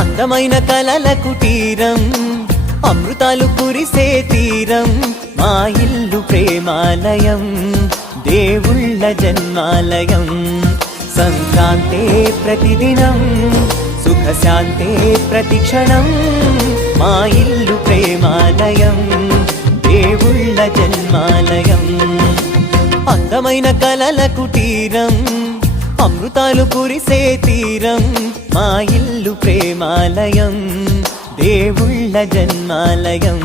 అందమైన కలల కుటీరం, అమృతాలు కురిసే తీరం, మా ఇల్లు ప్రేమాలయం, దేవుళ్ళ జన్మాలయం. సంక్రాంతే ప్రతిదినం, సుఖశాంతే ప్రతిక్షణం, మా ఇల్లు ప్రేమాలయం, దేవుళ్ళ జన్మాలయం. అందమైన కలల కుటీరం, అమృతాలు కురిసే తీరం, మా ఇల్లు ప్రేమాలయం, దేవుళ్ళ జన్మాలయం.